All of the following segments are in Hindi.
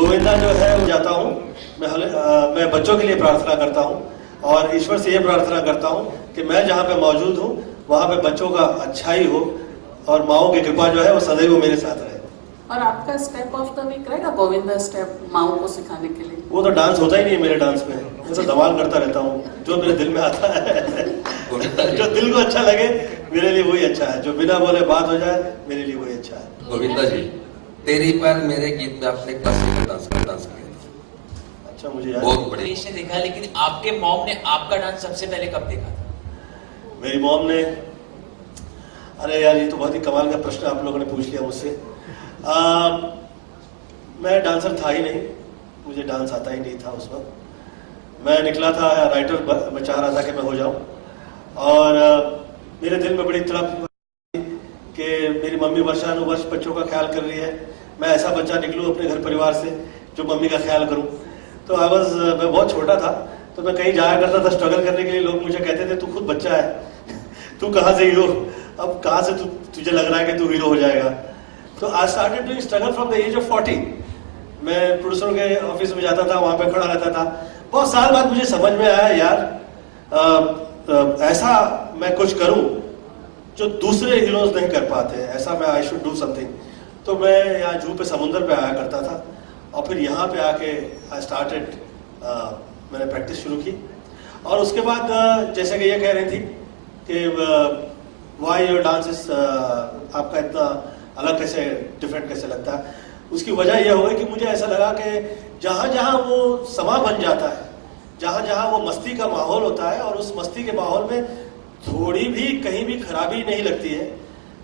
गोविंदा जो है वो जाता हूँ, मैं बच्चों के लिए प्रार्थना करता हूँ और ईश्वर से ये प्रार्थना करता हूँ कि मैं जहाँ पे मौजूद हूँ वहाँ पे बच्चों का अच्छाई हो और माओ की कृपा जो है वो सदैव मेरे साथ रहे। और आपका स्टेप ऑफ द वीक रहेगा गोविंदा स्टेप माओ को सिखाने के लिए? वो तो डांस होता ही नहीं है मेरे डांस में, मैं तो धमाल करता रहता हूँ जो मेरे दिल में आता है। जो दिल को अच्छा लगे मेरे लिए वही अच्छा है, जो बिना बोले बात हो जाए मेरे लिए वही अच्छा है। गोविंदा जी, तेरी पर मेरे गीत में आपने क्लासिकल डांस किया। अच्छा, मुझे याद बहुत बढ़िया। ने देखा, लेकिन आपके मॉम ने आपका डांस सबसे पहले कब देखा था? मेरी मॉम ने, अरे यार ये तो बहुत ही कमाल का प्रश्न आप लोगों ने पूछ लिया मुझसे। मैं डांसर था ही नहीं, मुझे डांस आता ही नहीं था उस वक्त। मैं निकला था राइटर, मैं चाह रहा था कि मैं हो जाऊं और मेरे दिल में बड़ी तड़प कि मेरी मम्मी वर्षानुवर्ष बच्चों का ख्याल कर रही है, मैं ऐसा बच्चा निकलूं अपने घर परिवार से जो मम्मी का ख्याल करूं। तो मैं बहुत छोटा था, तो मैं कहीं जाया करता था स्ट्रगल करने के लिए। लोग मुझे कहते थे तू खुद बच्चा है, तू कहाँ से हीरो, अब कहाँ से तुझे लग रहा है कि तू हीरो हो जाएगा। तो I started doing struggle from the age of 40। मैं प्रोड्यूसरों के ऑफिस में जाता था, वहां पे खड़ा रहता था। बहुत साल बाद मुझे समझ में आया यार ऐसा मैं कुछ करूं जो दूसरे हीरोज नहीं कर पाते, ऐसा मैं आई शुड डू समथिंग। तो मैं यहाँ जू पे समुंदर पे आया करता था और फिर यहाँ पे आके आई स्टार्टेड, मैंने प्रैक्टिस शुरू की। और उसके बाद जैसे कि ये कह रही थी कि व्हाई योर डांस इज, आपका इतना अलग कैसे, डिफरेंट कैसे लगता है, उसकी वजह यह हो गई कि मुझे ऐसा लगा कि जहाँ जहाँ वो समा बन जाता है, जहाँ जहाँ वो मस्ती का माहौल होता है और उस मस्ती के माहौल में थोड़ी भी कहीं भी खराबी नहीं लगती है।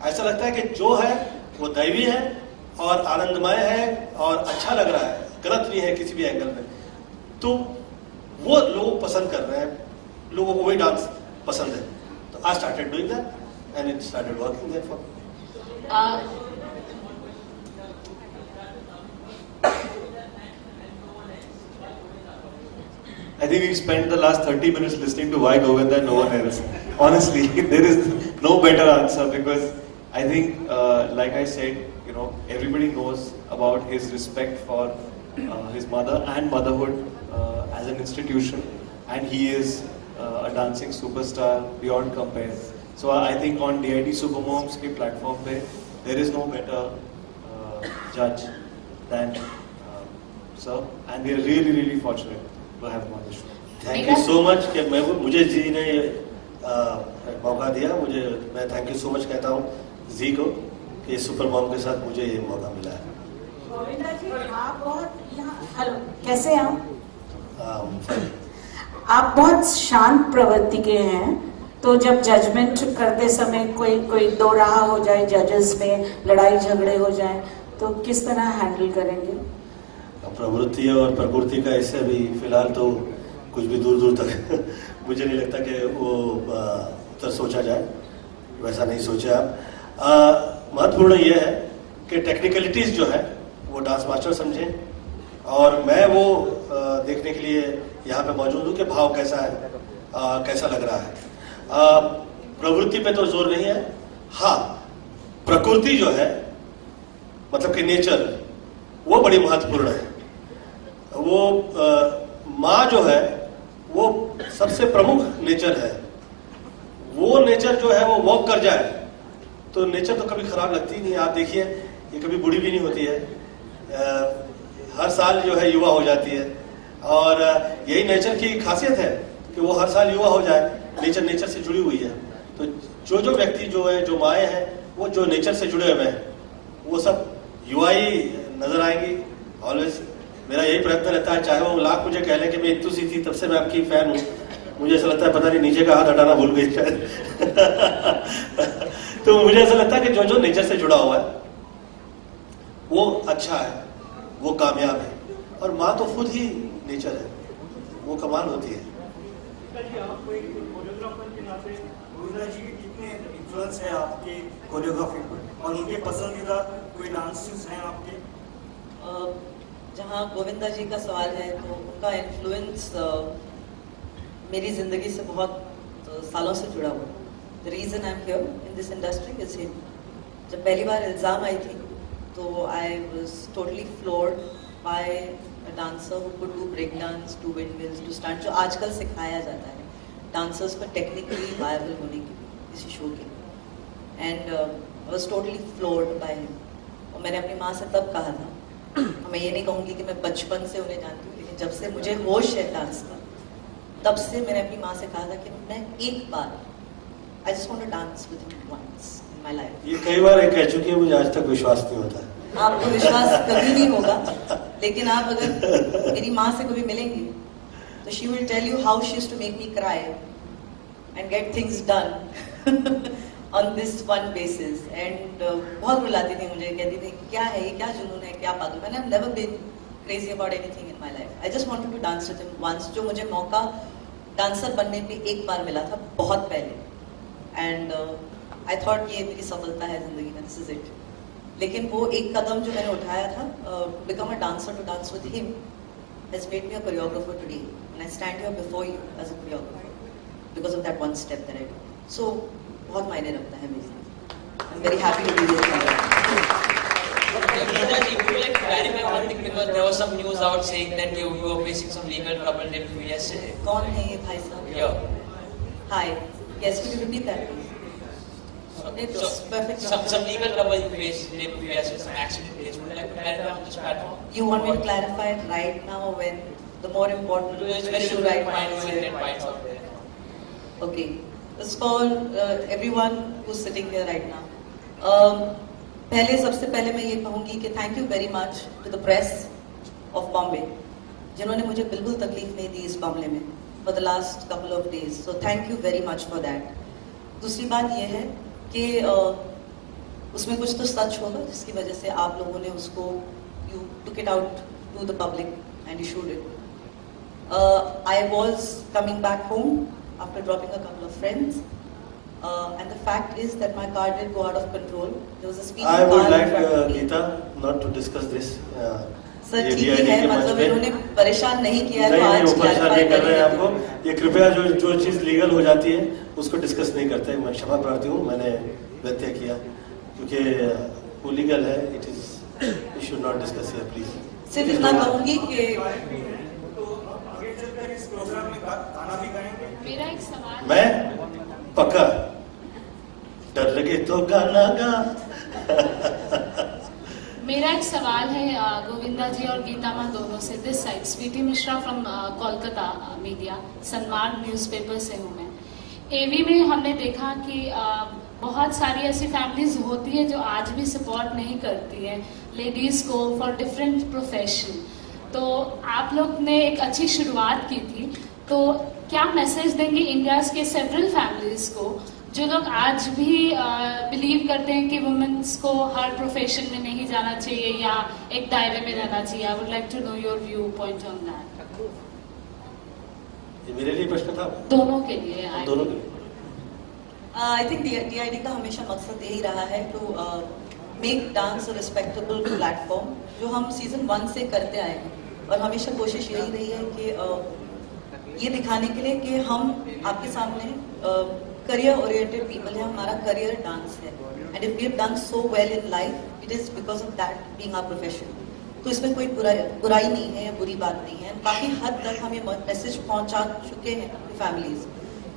ऐसा लगता है कि जो है वो दैवी है और आनंदमय है और अच्छा लग रहा है, गलत नहीं है किसी भी एंगल में। तो वो लोग पसंद कर रहे हैं, लोगों को वही डांस पसंद है। तो I started doing that and it started working therefore. I think we've spent the last 30 minutes listening to why Govinda and no one else. Honestly, there is no better answer because I think, like I said, you know, everybody knows about his respect for his mother and motherhood as an institution, and he is a dancing superstar beyond compare. So I think on DID Supermoms के platform पे there is no better judge than sir, and we are really really fortunate to have him on the show. Thank you so much कि मुझे जी ने मौका दिया। मैं थैंक यू सो मच कहता हूँ जी को कि सुपर मॉम के साथ मुझे ये मौका मिला है। गोविंदा जी, आप बहुत हेलो, कैसे हैं आप बहुत शांत प्रवृत्ति के हैं, तो जब जजमेंट करते समय कोई दो राह हो जाए, जजेस में लड़ाई झगड़े हो जाए, तो किस तरह हैंडल करेंगे? प्रवृत्ति और प्रकृति का ऐसे भी फिलहाल तो कुछ भी दूर दूर तक मुझे नहीं लगता कि वो उत्तर सोचा जाए, वैसा नहीं सोचे आप। महत्वपूर्ण ये है कि टेक्निकलिटीज जो है वो डांस मास्टर समझें और मैं वो देखने के लिए यहाँ पे मौजूद हूँ कि भाव कैसा है, कैसा लग रहा है। प्रवृत्ति पे तो जोर नहीं है, हाँ प्रकृति जो है मतलब कि नेचर वो बड़ी महत्वपूर्ण है। वो माँ जो है वो सबसे प्रमुख नेचर है। वो नेचर जो है वो वॉक कर जाए तो नेचर तो कभी खराब लगती नहीं है। आप देखिए ये कभी बुढ़ी भी नहीं होती है, हर साल जो है युवा हो जाती है और यही नेचर की खासियत है कि वो हर साल युवा हो जाए। नेचर से जुड़ी हुई है। तो जो व्यक्ति जो है, जो माएँ हैं, वो जो नेचर से जुड़े हुए हैं वो सब युवा ही नजर आएंगी ऑलवेज। मेरा यही प्रयत्न रहता है, चाहे वो लाख मुझे कह लें कि मैं इतनी सी थी तब से मैं आपकी फैन हूँ, मुझे ऐसा लगता है पता नहीं नीचे का हाथ हटाना भूल गई शायद। तो मुझे ऐसा लगता है कि जो नेचर से जुड़ा हुआ है वो अच्छा है, वो कामयाब है। और माँ तो खुद ही नेचर है, वो कमाल होती है। इन्फ्लुएंस है आपके कोरियोग्राफी पर और उनके पसंदीदा कोई डांसेस हैं आपके? जहाँ गोविंदा जी का सवाल है तो उनका इन्फ्लुएंस मेरी ज़िंदगी से बहुत सालों से जुड़ा हुआ। The reason I am here in this industry is him. जब पहली बार इल्ज़ाम आई थी तो I was totally floored by a dancer who could do break dance, do windmills, do stunt, जो आजकल सिखाया जाता है डांसर्स को टेक्निकली वायबल होने के लिए इसी शो के लिए. And I was totally floored by him. और मैंने अपनी माँ से तब कहा था, मैं ये नहीं कहूँगी कि मैं बचपन से उन्हें जानती हूँ, लेकिन जब से मुझे होश है डांस का, तब से मैंने अपनी माँ से कहा था कि मैं एक बार I just want to dance with him once in my life. ये कई बार कह चुकी है, मुझे आज तक विश्वास नहीं होता. आपको विश्वास कभी नहीं होगा, लेकिन आप अगर मेरी माँ से कभी मिलेंगी तो she will tell you how she used to make me cry and get things done on this one basis. And बहुत रुलाती थी मुझे, कहती थी क्या है ये, क्या जुनून है, क्या पागल. मैंने I've never been crazy about anything in my life. I just wanted to dance with him once. जो मुझे मौका डांसर बनने पे एक बार मिला था बहुत पहले. And I thought ये मेरी सफलता है जिंदगी में, this is it. लेकिन वो एक कदम जो मैंने उठाया था, become a dancer, to dance with him, has made me a choreographer today. And I stand here before you as a choreographer because of that one step that I took. So बहुत मायने रखता है मेरे लिए. I'm very happy to be here. Geeta ji, would you like to clarify one thing, because there was some news out saying that you were facing some legal trouble yesterday. कौन है ये भाई साहब? Yeah. Hi. Yes, could you repeat that, please? It's perfect. Some legal trouble you faced yesterday, some accident case. Would you like to clarify on this platform? You want me to clarify it right now when the more important It's very issue good right to now find is new here? internet points out there. Okay. It's for everyone who's sitting here right now. पहले सबसे पहले मैं ये कहूँगी कि thank you very much to the press of Bombay, जिन्होंने मुझे बिल्कुल तकलीफ नहीं दी इस मामले में for the last couple of days. So thank you very much for that. दूसरी बात ये है कि उसमें कुछ तो सच होगा जिसकी वजह से आप लोगों ने उसको you took it out to the public and issued it. I was coming back home after dropping a couple of friends, and the fact is that my car did go out of control. There was a speeding I would car like in front of me. Geeta not to discuss this. Sir ये ठीक ही DID है, के मंच मतलब पे- इन्होंने परेशान नहीं किया नहीं तो नहीं, आज वो परेशान clarify नहीं कर रहे हैं कर आपको. ये कृपया जो चीज लीगल हो जाती है उसको डिस्कस नहीं करते. मैं क्षमा प्रार्थी हूँ, मैंने व्यत्यय किया क्योंकि वो लीगल है. It is you should not discuss here please. सिर्फ इतना कहूंगी कि तो आगे चलकर इस प्रोग्राम में गाना भी गाएंगे. मेरा एक सवाल मैं पक्का, डर लगे तो गाना गा. मेरा एक सवाल है गोविंदा जी और गीता माँ दोनों से. This side Sweety Mishra from Kolkata media, Sanmaan newspaper से हूँ मैं. एवी में हमने देखा कि बहुत सारी ऐसी फैमिलीज होती है जो आज भी सपोर्ट नहीं करती है लेडीज को फॉर डिफरेंट प्रोफेशन. तो आप लोग ने एक अच्छी शुरुआत की थी, तो क्या मैसेज देंगे इंडिया के सेवरल फैमिलीज को जो लोग आज भी बिलीव करते हैं कि वुमेन्स को हर प्रोफेशन में नहीं जाना चाहिए या एक दायरे में रहना चाहिए? I would like to know your viewpoint on that. ये मेरे लिए प्रश्न था. दोनों के लिए. दोनों के लिए. आई थिंक DID का हमेशा मकसद यही रहा है to make dance a respectable platform, जो हम सीजन 1 से करते आए हैं. और हमेशा कोशिश यही रही है कि ये दिखाने के लिए कि हम आपके सामने करियर ओरिएंटेड पीपल है, हमारा करियर डांस है. And if we have done so well in life, it is because of that being our profession. तो इसमें कोई बुराई नहीं है या बुरी बात नहीं है. काफी हद तक हम ये मैसेज पहुंचा चुके हैं फैमिलीज.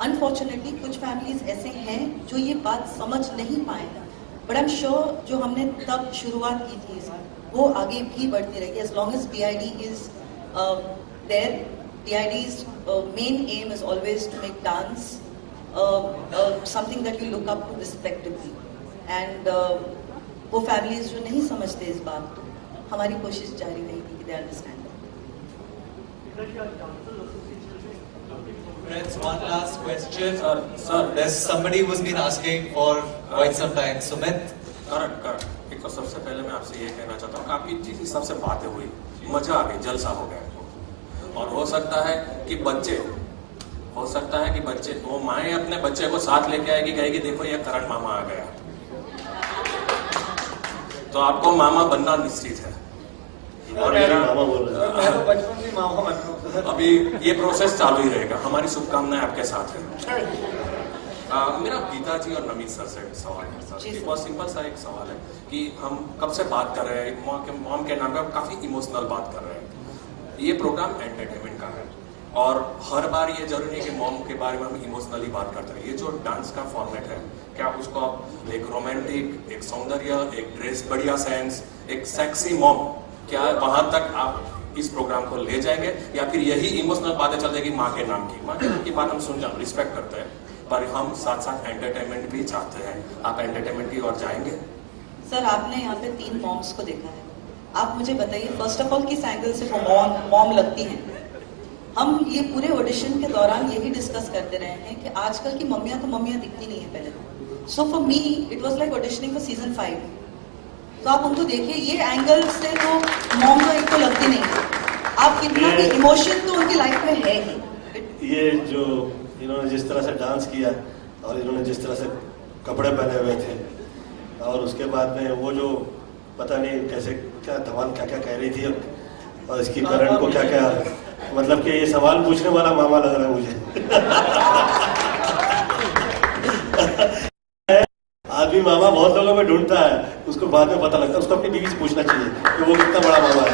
अनफॉर्चुनेटली कुछ फैमिलीज ऐसे हैं जो ये बात समझ नहीं पाए हैं, बट आई एम श्योर जो हमने तब शुरुआत की थी वो आगे भी बढ़ती रहेगी. As long as DID is there, DID's main aim is always to make dance something that you look up to respectively. And वो families जो नहीं समझते इस बात को, हमारी कोशिश जारी रहेगी कि they understand that. Friends, one last question. Sir, there's somebody who's been asking for quite some time. Sumit? Correct. एक तो सबसे पहले मैं आपसे ये कहना चाहता हूँ, आपकी जिस हिसाब से बातें हुई, मजा आ गई, जलसा हो गया. और हो सकता है कि बच्चे वो माएँ अपने बच्चे को साथ लेके आएगी, कहेगी देखो ये करण मामा आ गया. तो आपको मामा बनना निश्चित है. और मेरा मामा बोल रहे हैं. मैं तो बचपन से मामा बन रहा हूँ. अभी ये प्रोसेस चालू ही रहेगा. हमारी शुभकामनाएं आपके साथ है. मेरा गीता जी और नमित सर से सवाल है सर। जी, कि सर। बहुत सिंपल सा एक सवाल है कि हम कब से बात कर रहे हैं मॉम के नाम पे हम काफी इमोशनल बात कर रहे हैं। ये प्रोग्राम एंटरटेनमेंट का है और हर बार ये जरूरी नहीं कि मॉम के बारे में हम इमोशनली बात करते हैं। ये जो डांस का फॉर्मेट है, क्या उसको आप एक रोमांटिक, एक सौंदर्य, एक ड्रेस बढ़िया सेंस, एक सेक्सी मॉम, क्या वहां तक आप इस प्रोग्राम को ले जाएंगे या फिर यही इमोशनल बातें चल जाएगी माँ के नाम की? माँ के नाम की बात हम सुन जाते, रिस्पेक्ट करते हैं, पर हम साथ साथ एंटरटेनमेंट भी चाहते हैं। आप एंटरटेनमेंट की ओर जाएंगे? सर, आपने यहाँ पे 3 मॉम्स को देखा है। आप मुझे बताइए फर्स्ट ऑफ ऑल किस एंगल से वो मॉम लगती हैं। हम ये पूरे ऑडिशन के दौरान यही डिस्कस करते रहे हैं कि आजकल की मम्मियां तो मम्मियां दिखती नहीं है पहले। So for me it was like auditioning for season 5। तो आप हमको देखिए, ये एंगल से तो मॉम तो एक तो लगती नहीं है। आप कितना भी इमोशन तो उनकी लाइफ में है ही। ये जो इन्होंने जिस तरह से डांस किया और इन्होंने जिस तरह से कपड़े पहने हुए थे और उसके बाद में वो जो पता नहीं कैसे क्या धमाल क्या क्या कह रही थी और इसकी करण को क्या क्या, मतलब कि ये सवाल पूछने वाला मामा लग रहा है मुझे। आदमी मामा बहुत लोगों में ढूंढता है, उसको बाद में पता लगता है। उसको अपनी बीवी से पूछना चाहिए कि वो कितना बड़ा मामा है।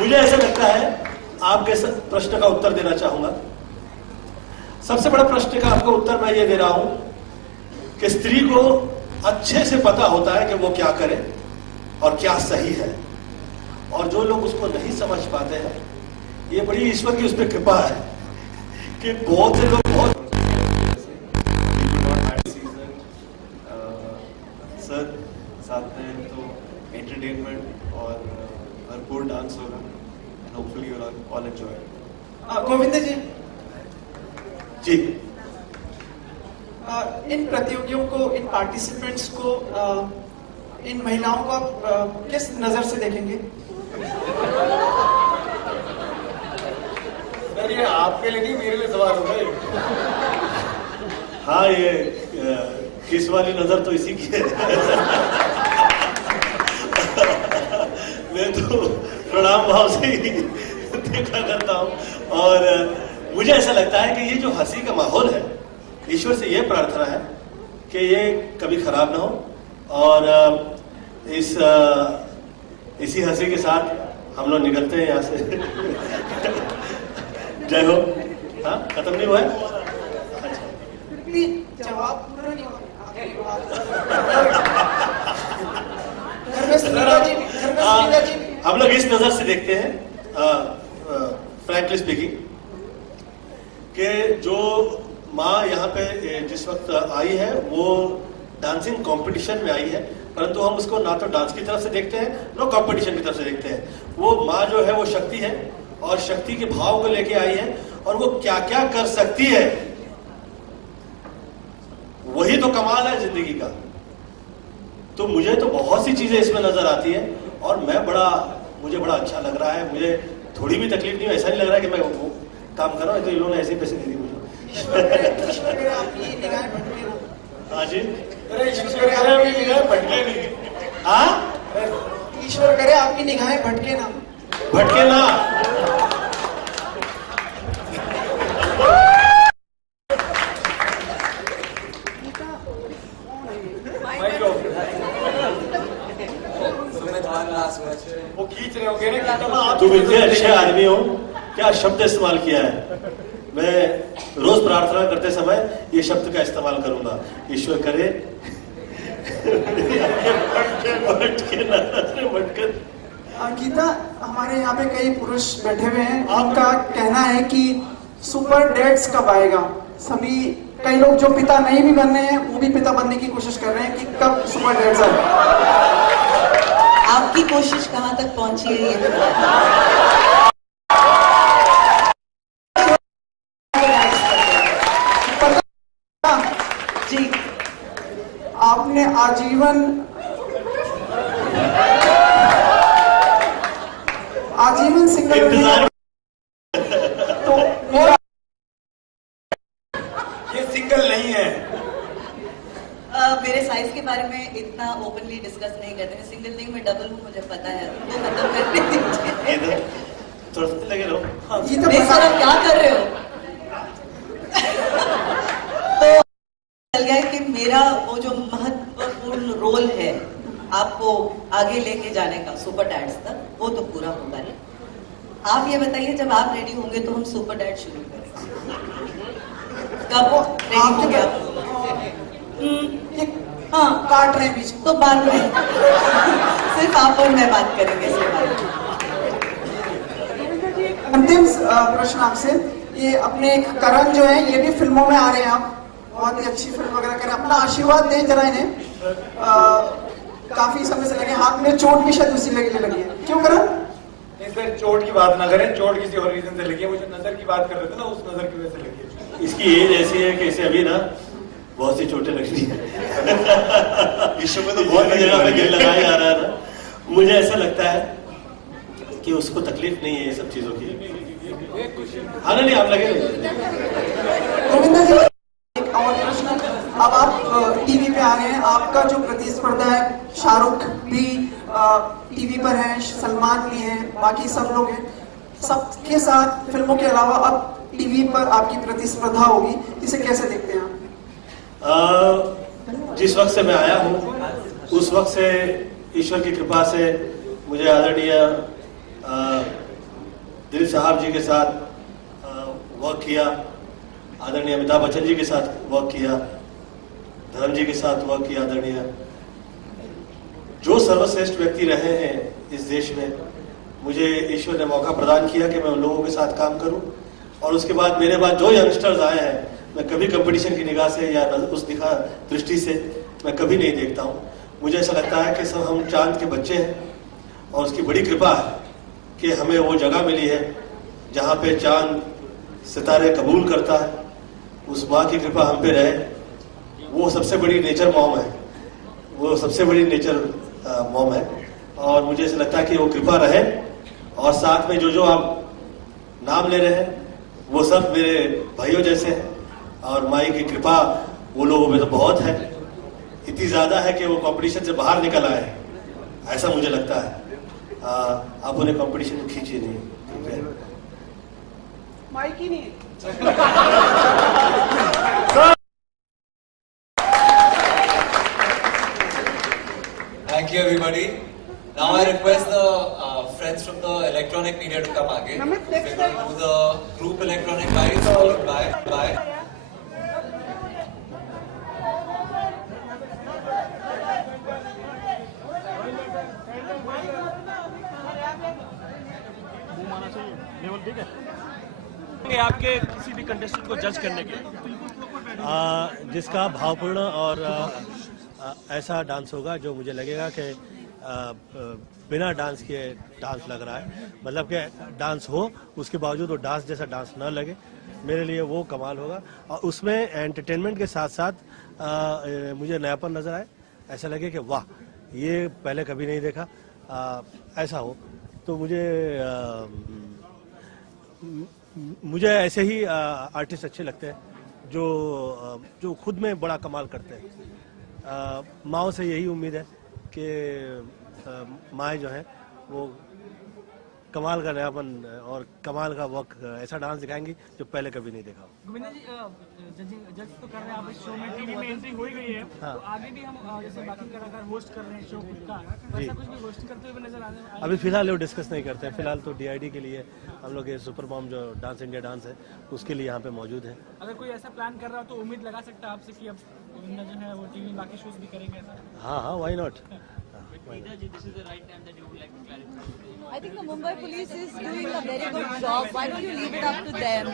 मुझे ऐसा लगता है, आपके प्रश्न का उत्तर देना चाहूंगा। सबसे बड़ा प्रश्न का आपको उत्तर मैं ये दे रहा हूं कि स्त्री को अच्छे से पता होता है कि वो क्या करे और क्या सही है, और जो लोग उसको नहीं समझ पाते हैं, ये बड़ी ईश्वर की उस पर कृपा है कि बहुत से लोग बहुत सर साथ में तो एंटरटेनमेंट और भरपूर डांस होगा and hopefully you all enjoy. Govind ji, जी इन प्रतियोगियों को, इन पार्टिसिपेंट्स को, इन महिलाओं को आप किस नजर से देखेंगे? सर ये आपके लिए नहीं, मेरे लिए सवाल होगा ये। हाँ, ये किस वाली नजर तो इसी की है। मैं तो प्रणाम भाव से ही देखा करता हूँ और मुझे ऐसा लगता है कि ये जो हंसी का माहौल है, ईश्वर से ये प्रार्थना है कि ये कभी खराब ना हो और इसी हंसी के साथ हम लोग निकलते हैं यहाँ से। जय हो। हाँ, खत्म नहीं हुआ है? अच्छा, जवाब पूरा नहीं हुआ। हम लोग इस नजर से देखते हैं, फ्रैंकली स्पीकिंग, कि जो माँ यहाँ पे जिस वक्त आई है वो डांसिंग कंपटीशन में आई है, परंतु हम उसको ना तो डांस की तरफ से देखते हैं ना कंपटीशन की तरफ से देखते हैं। वो माँ जो है वो शक्ति है और शक्ति के भाव को लेके आई है और वो क्या क्या कर सकती है, वही तो कमाल है जिंदगी का। तो मुझे तो बहुत सी चीजें इसमें नजर आती है और मुझे बड़ा अच्छा लग रहा है। मुझे थोड़ी भी तकलीफ नहीं, ऐसा नहीं लग रहा है कि मैं वो काम कर रहा हूँ तो इन लोगों ने ऐसे पैसे दे दिए मुझे। हाँ जी, ईश्वर करे आपकी निगाहें भटके नहीं। हाँ, ईश्वर करे आपकी निगाहें भटके ना। भटके ना। वो खींच रहे होंगे ना। तुम इतने अच्छे आदमी हो, क्या शब्द इस्तेमाल किया है। मैं रोज प्रार्थना करते समय ये शब्द का इस्तेमाल करूंगा, ईश्वर करे गीता, हमारे यहाँ पे कई पुरुष बैठे हुए हैं, आपका कहना है कि सुपर डैड्स कब आएगा? कई लोग जो पिता नहीं भी बन रहे हैं वो भी पिता बनने की कोशिश कर रहे हैं कि कब सुपर डैड्स आए। आपकी कोशिश कहाँ तक पहुंची है ये जी, आपने आजीवन सिंगल तो ये सिंगल नहीं है। मेरे साइज के बारे में इतना ओपनली डिस्कस नहीं करते। मैं सिंगल नहीं, मैं डबल हूँ, मुझे पता है। तो मतलब थोड़ा सा लगे रहो। नहीं सर, आप क्या कर रहे हो? मेरा वो जो महत्वपूर्ण रोल है आपको आगे लेके जाने का सुपर डैड्स तक, वो तो पूरा होगा नहीं। आप ये बताइए, जब आप रेडी होंगे तो हम सुपर डैड शुरू करेंगे। कब रेडी होंगे आप? हाँ, काट रहे बीच तो बाद में सिर्फ आप और मैं बात करेंगे इसके बारे में। अंतिम प्रश्न आपसे, ये अपने करण जो है ये भी फिल्मों में आ रहे हैं, आप बहुत ही अच्छी फिल्म वगैरह करें, अपना आशीर्वाद दें जरा इन्हें। काफी समय से लगे, हाथ में चोट भी शायद उसी लगी है, क्यों करण? नहीं सर, चोट की बात ना करें, चोट किसी और रीजन से लगी है, वो जो नजर की बात कर रहे थे ना, उस नजर की वजह से लगी है। इसकी एज ऐसी है कि इसे अभी ना बहुत सी चोटें लगनी है। इस शो में तो बहुत जगह पे गिर लगाया जा रहा है ना, मुझे ऐसा लगता है कि उसको तकलीफ नहीं है ये सब चीजों की। हाँ नहीं, आप लगे गोविंदा जी, एक और प्रश्न। अब आप टीवी पे आ गए हैं, आपका जो प्रतिस्पर्धा है, शाहरुख भी टीवी पर है, सलमान भी है, बाकी सब लोग हैं, सबके साथ फिल्मों के अलावा अब टीवी पर आपकी प्रतिस्पर्धा होगी, इसे कैसे देखते हैं आप? जिस वक्त से मैं आया हूँ उस वक्त से ईश्वर की कृपा से मुझे आदरणीय दिल साहब जी के साथ वर्क किया, आदरणीय अमिताभ बच्चन जी के साथ वर्क किया, धर्म जी के साथ वर्क किया, आदरणीय जो सर्वश्रेष्ठ व्यक्ति रहे हैं इस देश में, मुझे ईश्वर ने मौका प्रदान किया कि मैं उन लोगों के साथ काम करूं। और उसके बाद मेरे बाद जो यंगस्टर्स आए हैं, मैं कभी कंपटीशन की निगाह से या उस दृष्टि से मैं कभी नहीं देखता हूं। मुझे ऐसा लगता है कि सब हम चांद के बच्चे हैं और उसकी बड़ी कृपा है कि हमें वो जगह मिली है जहाँ पे चांद सितारे कबूल करता है। उस माँ की कृपा हम पे रहे, वो सबसे बड़ी नेचर मॉम है, वो सबसे बड़ी नेचर मॉम है। और मुझे ऐसा लगता है कि वो कृपा रहे, और साथ में जो जो आप नाम ले रहे हैं वो सब मेरे भाइयों जैसे हैं, और माई की कृपा वो लोगों में तो बहुत है, इतनी ज्यादा है कि वो कंपटीशन से बाहर निकल आए, ऐसा मुझे लगता है। आप उन्हें कंपटीशन में खींचिए नहीं, माइक ही नहीं। Thank you, everybody. Now I request the friends from the electronic media to come again. We're going to do the group electronic guys followed by. आपके किसी भी कंटेस्टेंट को जज करने के जिसका भावपूर्ण और ऐसा डांस होगा जो मुझे लगेगा कि बिना डांस किए डांस लग रहा है, मतलब कि डांस हो उसके बावजूद वो डांस जैसा डांस न लगे, मेरे लिए वो कमाल होगा। और उसमें एंटरटेनमेंट के साथ साथ मुझे नयापन नजर आए, ऐसा लगे कि वाह ये पहले कभी नहीं देखा, ऐसा हो। तो मुझे ऐसे ही आर्टिस्ट अच्छे लगते हैं जो खुद में बड़ा कमाल करते हैं। माओ से यही उम्मीद है कि माएँ जो हैं वो कमाल का नयापन और कमाल का वर्क, ऐसा डांस दिखाएंगी जो पहले कभी नहीं देखा। गोविंदा जी, जज तो कर रहे हैं आप इस शो में, टीवी में एंट्री हो ही गई है, हाँ। तो आगे भी हम जैसे बाकी कलाकार होस्ट कर रहे हैं शो खुद का, वैसा कुछ भी होस्ट करते हुए नजर आ रहे हैं? अभी फिलहाल वो डिस्कस नहीं करते हैं, फिलहाल तो DID के लिए हम लोग ये सुपर मॉम जो डांस इंडिया डांस है उसके लिए यहाँ पे मौजूद है। अगर कोई ऐसा प्लान कर रहा हो तो उम्मीद लगा सकता है आपसे कि अब गोविंदा जो है वो टीवी बाकी शोज भी करेंगे ऐसा? हाँ, why not. I think the Mumbai police is doing a very good job. Why don't you leave it up to them?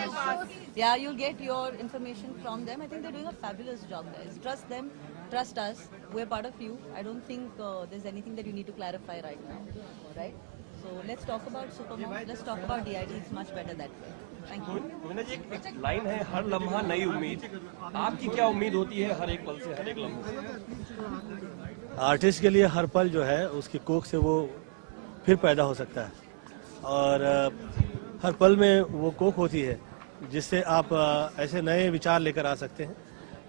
Yeah, you'll get your information from them. I think they're doing a fabulous job, guys. Trust them, trust us. We're part of you. I don't think there's anything that you need to clarify right now. Right? So let's talk about Supermom. Let's talk about DID. It's much better that way. Thank you. Govinda ji, एक लाइन है, हर लम्हा नई उम्मीद। आपकी क्या उम्मीद होती है हर एक पल से, हर एक लम्हे? आर्टिस्ट के लिए हर पल जो है उसकी कोख से वो फिर पैदा हो सकता है, और हर पल में वो कोख होती है जिससे आप ऐसे नए विचार लेकर आ सकते हैं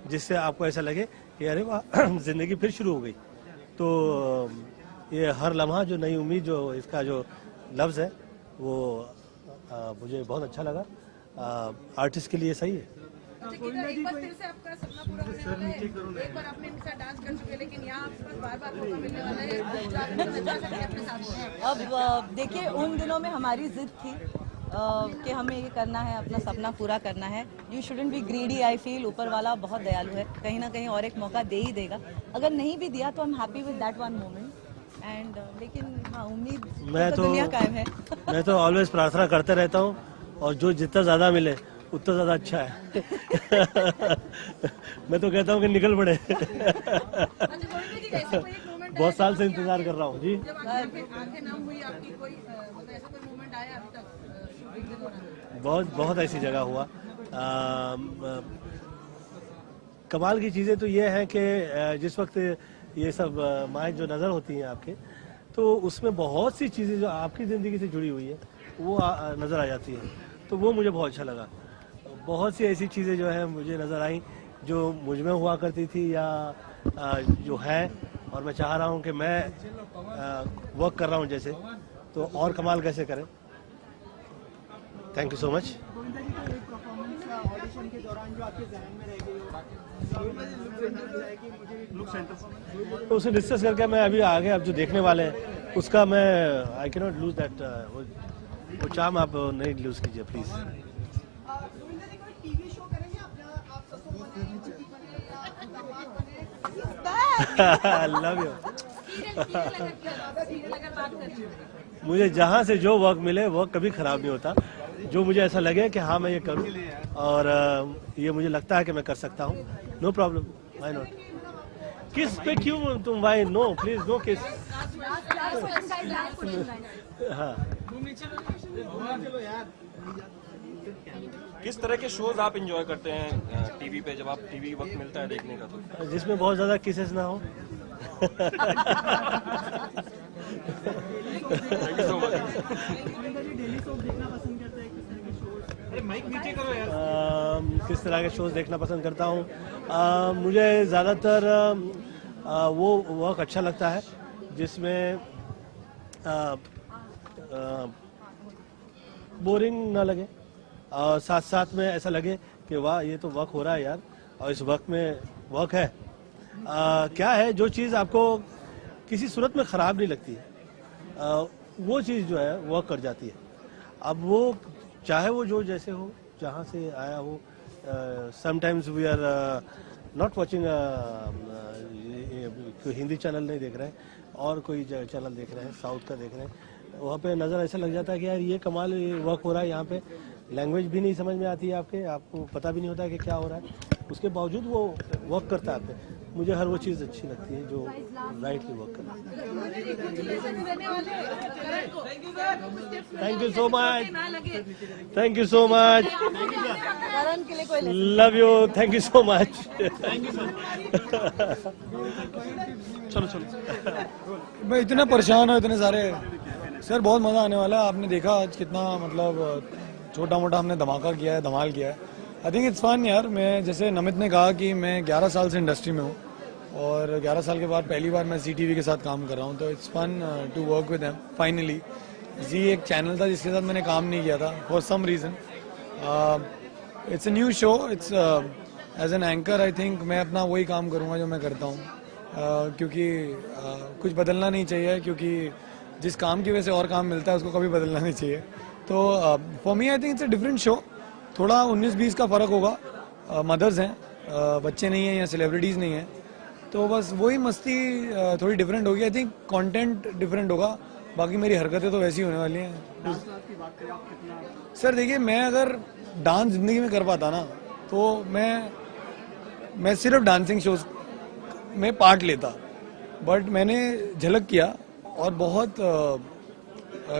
जिससे आपको ऐसा लगे कि अरे वाह जिंदगी फिर शुरू हो गई। तो ये हर लम्हा जो नई उम्मीद, जो इसका जो लफ्ज़ है वो मुझे बहुत अच्छा लगा। आर्टिस्ट के लिए सही है। गोविंदा जी को फिर से आपका सपना पूरा होने वाला है। एक बार आपने इनके साथ डांस कर चुके हैं, लेकिन यहाँ आपको बार-बार मौका मिलने वाला है जो आप इनको नचा सकें अपने साथ। अब देखिए, उन दिनों में हमारी जिद थी कि हमें ये करना है, अपना सपना पूरा करना है। You shouldn't be greedy, I feel ऊपर वाला बहुत दयालु है, कहीं ना कहीं और एक मौका दे ही देगा। अगर नहीं भी दिया तो I am happy with that one moment and लेकिन हाँ, उम्मीद तो दुनिया कायम है। मैं तो ऑलवेज प्रार्थना करते रहता हूँ और जो जितना ज्यादा मिले उतना ज्यादा अच्छा है। मैं तो कहता हूँ कि निकल पड़े। बहुत साल से इंतजार कर रहा हूँ जी। बहुत ऐसी जगह हुआ। कमाल की चीज़ें तो ये हैं कि जिस वक्त ये सब माइक जो नज़र होती हैं आपके, तो उसमें बहुत सी चीज़ें जो आपकी ज़िंदगी से जुड़ी हुई है वो नज़र आ जाती हैं, तो वो मुझे बहुत अच्छा लगा। बहुत सी ऐसी चीज़ें जो है मुझे नज़र आई जो मुझ में हुआ करती थी या जो है, और मैं चाह रहा हूँ कि मैं वर्क कर रहा हूँ जैसे, तो और कमाल कैसे करें। Thank you so much. Govinda ji को एक परफॉर्मेंस ऑडिशन के दौरान जो आपके ज़हन में रह गई हो, तो उसे डिस्कस करके मैं अभी आगे अब जो देखने वाले हैं उसका मैं I can not lose that, वो चाम आप नहीं लूज कीजिए प्लीज़। Love you. मुझे जहाँ से जो वर्क मिले वर्क कभी खराब नहीं होता। जो मुझे ऐसा लगे कि हाँ मैं ये करूँ और ये मुझे लगता है कि मैं कर सकता हूँ, नो प्रॉब्लम, व्हाई नॉट। किस पे क्यों तुम भाई, नो प्लीज नो किस। हाँ, किस तरह के शोज आप एंजॉय करते हैं टीवी पे, जब आप टीवी वक्त मिलता है देखने का? तो जिसमें बहुत ज्यादा किसेस ना हो। Thank you so much. किस तरह के शोज देखना पसंद करता हूँ? मुझे ज़्यादातर वो वर्क अच्छा लगता है जिसमें बोरिंग ना लगे और साथ साथ में ऐसा लगे कि वाह ये तो वर्क हो रहा है यार, और इस वर्क में वर्क है। क्या है जो चीज़ आपको किसी सूरत में ख़राब नहीं लगती है, वो चीज़ जो है वर्क कर जाती है। अब वो चाहे वो जो जैसे हो, जहाँ से आया हो। Sometimes we are not watching, कोई हिंदी चैनल नहीं देख रहे हैं और कोई चैनल देख रहे हैं, साउथ का देख रहे हैं, वहाँ पे नज़र ऐसा लग जाता है कि यार ये कमाल वर्क हो रहा है। यहाँ पे लैंग्वेज भी नहीं समझ में आती है आपको पता भी नहीं होता है कि क्या हो रहा है, उसके बावजूद वो वर्क करता है आप पे। मुझे हर वो चीज़ अच्छी लगती है जो राइटली वर्क करता है। Thank you so much, thank you so much, love you, thank you so much. चलो मैं इतना परेशान हूँ, इतने सारे सर, बहुत मज़ा आने वाला है। आपने देखा आज कितना मतलब छोटा मोटा हमने धमाका किया है, धमाल किया है। आई थिंक इट्स फन यार। मैं जैसे नमित ने कहा कि मैं 11 साल से इंडस्ट्री में हूँ और 11 साल के बाद पहली बार मैं CTV के साथ काम कर रहा हूँ, तो it's fun to work with them finally. जी एक चैनल था जिसके साथ मैंने काम नहीं किया था for some reason. It's a new show, it's as an anchor I think मैं अपना वही काम करूँगा जो मैं करता हूँ, क्योंकि कुछ बदलना नहीं चाहिए, क्योंकि जिस काम की वजह से और काम मिलता है उसको कभी बदलना नहीं चाहिए। तो for me I think it's a different show. थोड़ा 19-20 का फ़र्क होगा, मदर्स हैं, बच्चे नहीं हैं या सेलिब्रिटीज़ नहीं हैं, तो बस वही मस्ती थोड़ी डिफरेंट होगी। आई थिंक कंटेंट डिफरेंट होगा, बाकी मेरी हरकतें तो वैसी होने वाली हैं। सर देखिए, मैं अगर डांस ज़िंदगी में कर पाता ना तो मैं सिर्फ डांसिंग शोज में पार्ट लेता, बट मैंने झलक किया और बहुत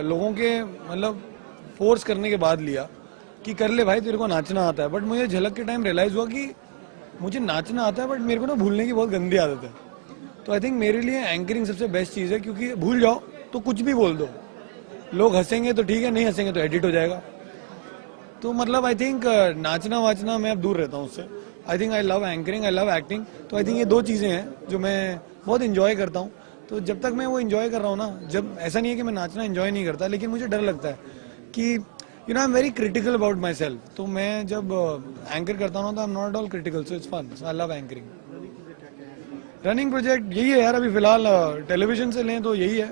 लोगों के मतलब फोर्स करने के बाद लिया कि कर ले भाई, तेरे को नाचना आता है। बट मुझे झलक के टाइम रियलाइज़ हुआ कि मुझे नाचना आता है बट मेरे को ना भूलने की बहुत गंदी आदत है। तो आई थिंक मेरे लिए एंकरिंग सबसे बेस्ट चीज़ है, क्योंकि भूल जाओ तो कुछ भी बोल दो, लोग हंसेंगे तो ठीक है, नहीं हंसेंगे तो एडिट हो जाएगा। तो मतलब आई थिंक नाचना वाचना मैं अब दूर रहता हूँ उससे। I think I love anchoring, I love acting. तो आई थिंक ये दो चीज़ें हैं जो मैं बहुत इंजॉय करता हूँ। तो जब तक मैं वो इंजॉय कर रहा हूँ ना, जब ऐसा नहीं है कि मैं नाचना इंजॉय नहीं करता, लेकिन मुझे डर लगता है कि you know I am very critical about myself. तो मैं जब एंकर करता हूँ तो I am not all critical, so it's fun. So I love anchoring. Running project यही है यार. अभी फिलहाल टेलीविजन से लें तो यही है,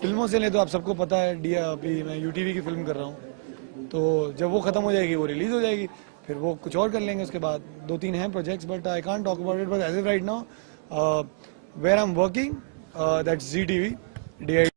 फिल्मों से लें तो आप सबको पता है अभी मैं यूटीवी की फिल्म कर रहा हूँ. तो जब वो खत्म हो जाएगी वो रिलीज हो जाएगी, फिर वो कुछ और कर लेंगे उसके बाद. 2-3 हैं projects but I can't talk about it. But as if right now where I am working that's ZTV DID